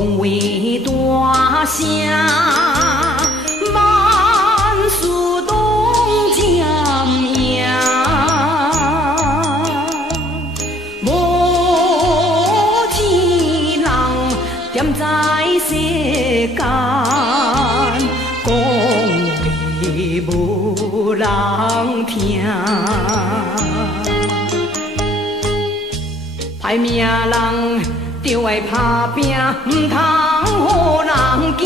讲话大声，万事拢占赢。无钱人踮在世间，讲话无人听。歹命人着爱打拼，唔通予人惊。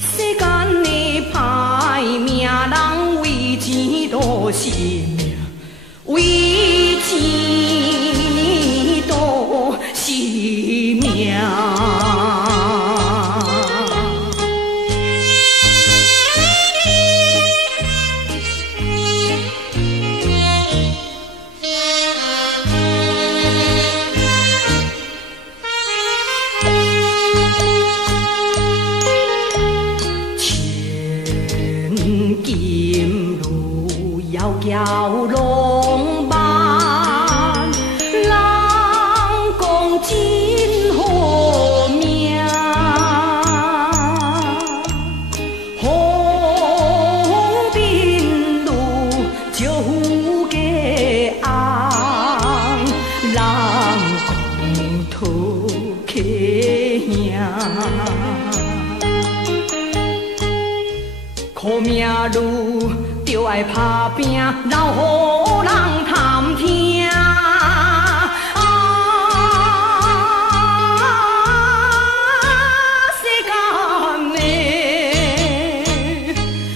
世间的歹命人为钱赌性命，为钱赌性命。金路遥遥龙班，人讲真好命，红滨路招家红，人讲土客兄。苦命路着爱打拼，留予人探听。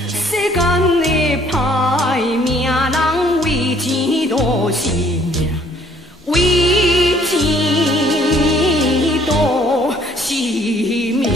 世间的歹命人为钱赌性命，为钱赌性命。